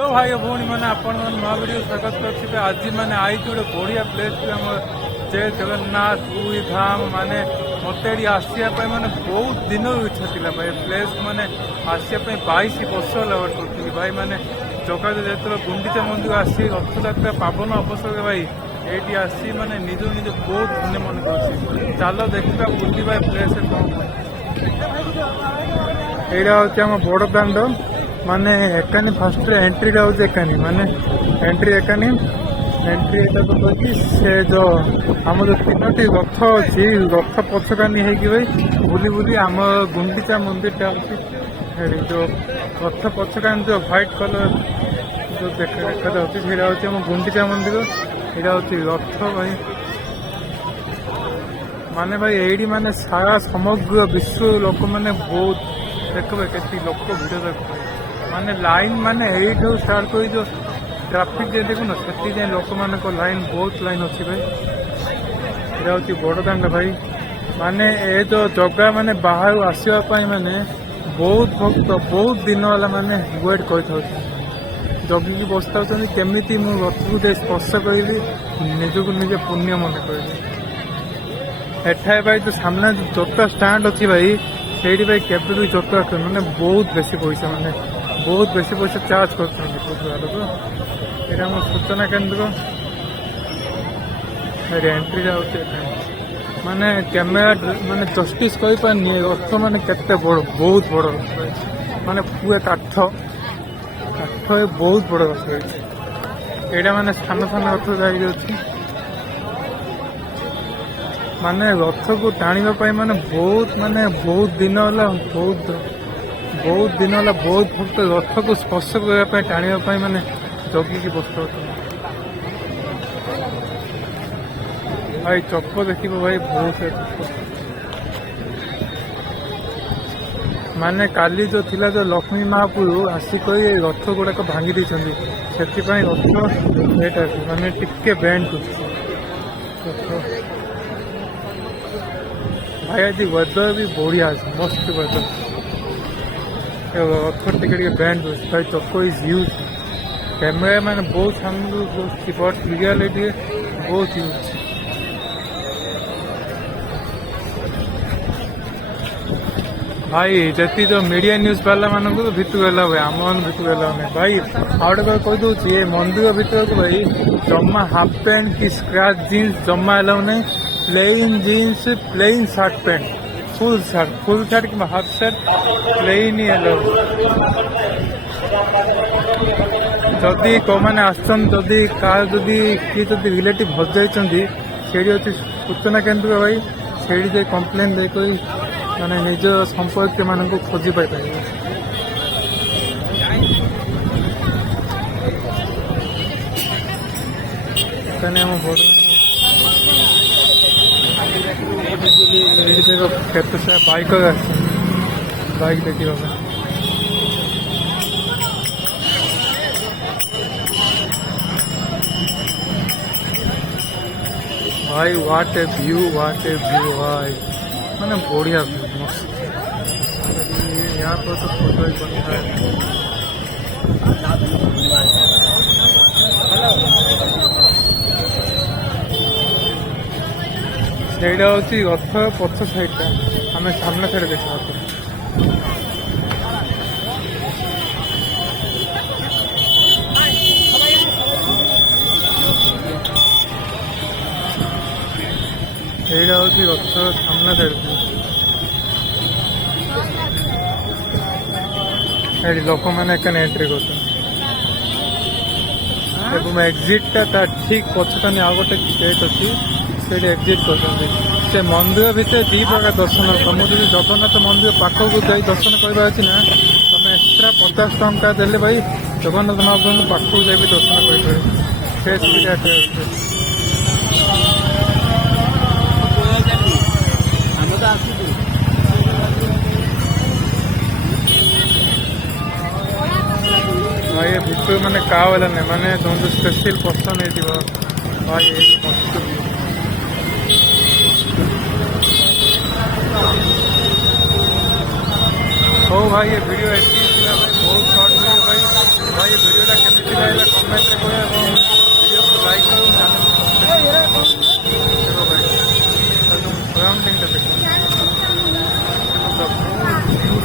Hello भाई भौणी मैंने आपण नुआ वीडियो स्वागत करुच्छे आज मैंने आई गोटे बढ़िया प्लेस आम जय जगन्नाथ पुरी धाम माने मत आसवाई मैंने बहुत दिन इच्छा थी भाई प्लेस मैंने आसवाई 22 वर्ष लवर करी भाई मैंने जगह जो गुंडीचा मंदिर आसी रथयात्रा पावन अवसर भाई ये आसी मैंने निज निज बहुत धन्य मन कर चलो देखा बुलवा प्लेस कौन यहाँ हूँ आम बड़ दाण्ड माने एकानी फर्स्ट एंट्री होती एकानी माने एंट्री एकानी एंट्री कि से जो आम जो तीनो रथ अच्छी रथ पछकानी है भाई बुली बुली आम गुंडीचा मंदिर जो रथ पछकानी जो व्हाइट कलर जो देखा जाऊँगी आम गुंडीचा मंदिर यहाँ हूँ रथ भाई माने भाई यही माने सारा समग्र विश्व लोक मैंने बहुत देखो के लोक भिड़ देख माने लाइन माने एठू स्टार्ट कर जो ट्राफिक जे देखो ना से जाए लोक मान लाइन बहुत लाइन अच्छी भाई यहाँ हूँ बड़ दाण्ड भाई माने ए जो जगह माने बाहर आसवाई माने बहुत भक्त बहुत दिन वाला माने वेट कर जगिकी बसता केमी मु रथ को स्पर्श करी निजक निजे पुण्य मन कर एठाए भाई जो सामने जोता स्टाण्ड अच्छी भाई से भाई केवे भी जोता मैंने बहुत बेसी पैसा माने बहुत बेसी पैसा चार्ज कर यहाँ सूचना केन्द्र एंट्री जाऊँगी माने कैमेरा माने जस्टिस कही पारनी रथ माने केते बड़ बहुत बड़ रथ माने पूरा काठ बहुत बड़ रथ यहाँ माने स्थान स्थान रथ जाइए माने रथ को टाणी माने बहुत दिन वाला बहुत दिन वाला बहुत भक्त रथ को स्पर्श करने टाणी माने जगिकी बस भाई चक देख भाई बहुत माने काली जो थिला जो लक्ष्मी महापुर आसिक रथ गुड़ाक भांगी देती से रथ माने टिके बैंड भाई आज वेदर भी बढ़िया मस्त वेदर रथ टिके बैंड भाई चक इज यूज कैमेरा मैंने बहुत सामने बट रियलिटी बहुत यूज भाई जी जो मीडिया न्यूज वाला मान को भितर गला हुए आम मान भितर गला नहीं भाई आउट कहीदे ये मंदिर भितर को भाई जमा हाफ पैंट की स्क्रैच जीन्स जमा अलाउ नहीं plain jeans plain shirt pant full shirt कि हाफ शर्ट प्लेन ही अलाउ जदि मैंने आदि किए रिलेटिव हजाई से सूचना केन्द्र भाई से कम्प्लेन दे माने निज संपर्क मान खोजी पाई केते सारा बाइक बाइक देखा भाई व्हाट ए व्यू भाई मैंने बढ़िया मस्त यहाँ पर तो फोटो ही बनता है ସେଇଟା ହଉଛି ରଥ ପଛ ସାଇଡ୍ଟା ଆମେ ସାମ୍ନା ସାଇଡ୍ ଦେଖିବା এইটা হচ্ছে রথ সামনা সাইড লোক মানে এখানে এন্ট্রি করছেন এবং এক্সিটটা তার ঠিক পছকানি ଆଉ ଗୋଟେ ଗେଟ୍ ଅଛି ସେଇଠି ଏକ୍ଜିଟ୍ କରୁଛନ୍ତି ସେ ମନ୍ଦିର ଭିତରେ ଦୁଇ ପ୍ରକାର ଦର୍ଶନ ତମକୁ ଯଦି ଜଗନ୍ନାଥ ମନ୍ଦିର ପାଖକୁ ଯାଇ ଦର୍ଶନ କରିବାର ଅଛି ନା ତମେ ଏକ୍ସଟ୍ରା 50 ଟଙ୍କା ଦେଲେ ଭାଇ ଜଗନ୍ନାଥ ମହାପ୍ରଭୁଙ୍କ ପାଖକୁ ଯାଇକି ଦର୍ଶନ କରିପାରିବେ ସେ ସୁବିଧା ଏଠି ଅଛି भाई भितर मैंने क्या वाला नहीं माने तुम स्पेशल पसंद है भाई मस्त हो भाई ये वीडियो एडिटिंग भाई बहुत शॉर्ट वीडियो भाई ये वीडियो ଏଇଟା ଦେଖନ୍ତୁ। ଭିଉ